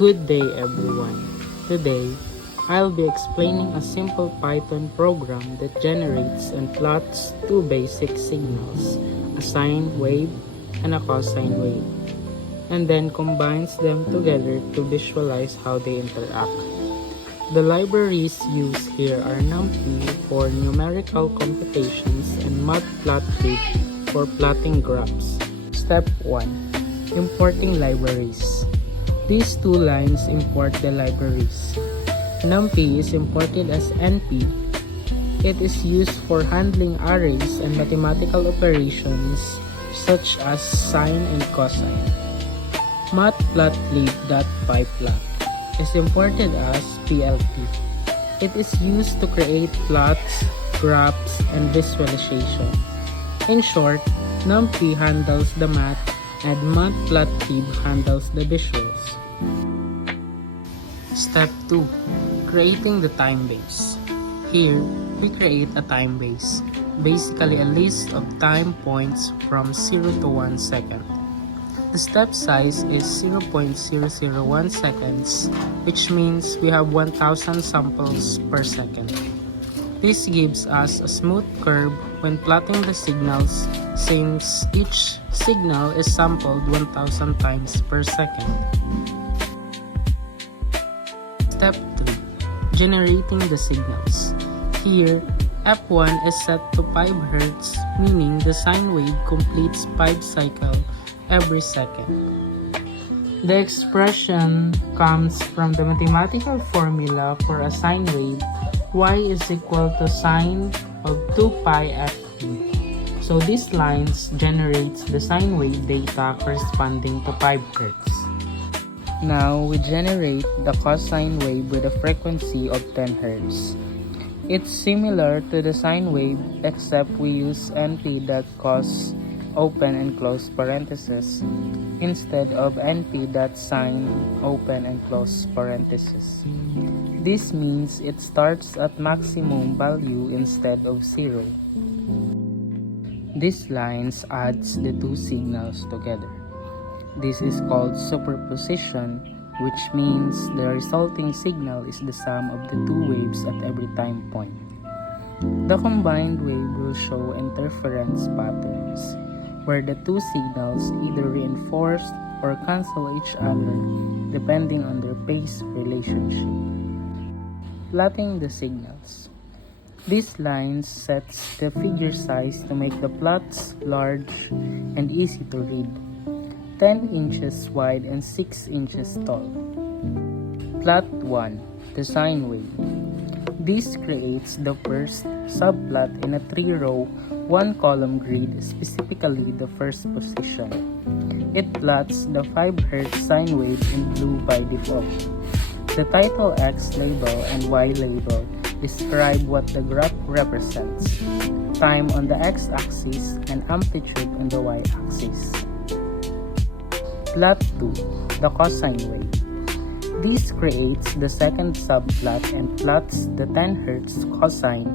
Good day everyone. Today, I'll be explaining a simple Python program that generates and plots two basic signals, a sine wave and a cosine wave, and then combines them together to visualize how they interact. The libraries used here are NumPy for numerical computations and Matplotlib for plotting graphs. Step 1. Importing libraries. These two lines import the libraries. NumPy is imported as NP. It is used for handling arrays and mathematical operations such as sine and cosine. Matplotlib.pyplot is imported as PLT. It is used to create plots, graphs, and visualization. In short, NumPy handles the math and Matplotlib handles the visuals. Step 2. Creating the time base. Here, we create a time base, basically a list of time points from 0 to 1 second. The step size is 0.001 seconds, which means we have 1000 samples per second. This gives us a smooth curve when plotting the signals, since each signal is sampled 1000 times per second. Step 3. Generating the signals. Here, F1 is set to 5 Hz, meaning the sine wave completes 5 cycles every second. The expression comes from the mathematical formula for a sine wave. Y is equal to sine of 2 pi ft. So these lines generates the sine wave data corresponding to 5 Hz. Now we generate the cosine wave with a frequency of 10 Hz. It's similar to the sine wave except we use np.cos open and close parentheses instead of np.sine open and close parentheses. This means it starts at maximum value instead of 0. These lines adds the two signals together. This is called superposition, which means the resulting signal is the sum of the two waves at every time point. The combined wave will show interference patterns, where the two signals either reinforce or cancel each other depending on their phase relationship. Plotting the signals. These lines sets the figure size to make the plots large and easy to read, 10 inches wide and 6 inches tall. Plot 1. The sine wave. This creates the first subplot in a 3-row, 1-column grid, specifically the first position. It plots the 5 Hz sine wave in blue by default. The title X label and Y label describe what the graph represents, time on the X-axis and amplitude on the Y-axis. Plot 2. The cosine wave. This creates the second subplot and plots the 10 Hz cosine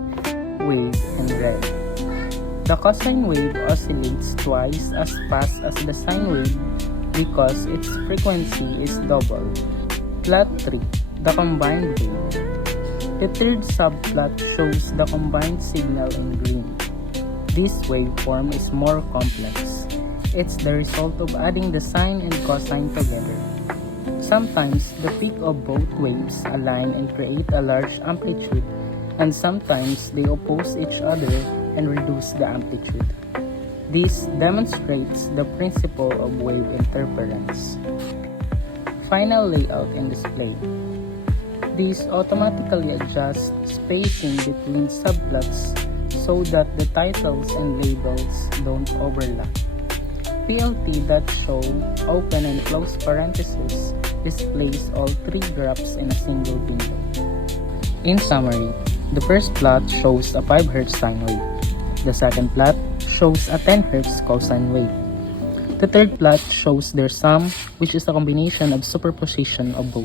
wave in red. The cosine wave oscillates twice as fast as the sine wave because its frequency is double. Plot 3. The combined wave. The third subplot shows the combined signal in green. This waveform is more complex. It's the result of adding the sine and cosine together. Sometimes the peak of both waves align and create a large amplitude, and sometimes they oppose each other and reduce the amplitude. This demonstrates the principle of wave interference. Final layout and display. These automatically adjust spacing between subplots so that the titles and labels don't overlap. PLT.show open and close parentheses displays all 3 graphs in a single window. In summary, the first plot shows a 5 Hz sine wave. The second plot shows a 10 Hz cosine wave. The third plot shows their sum, which is a combination of superposition of both.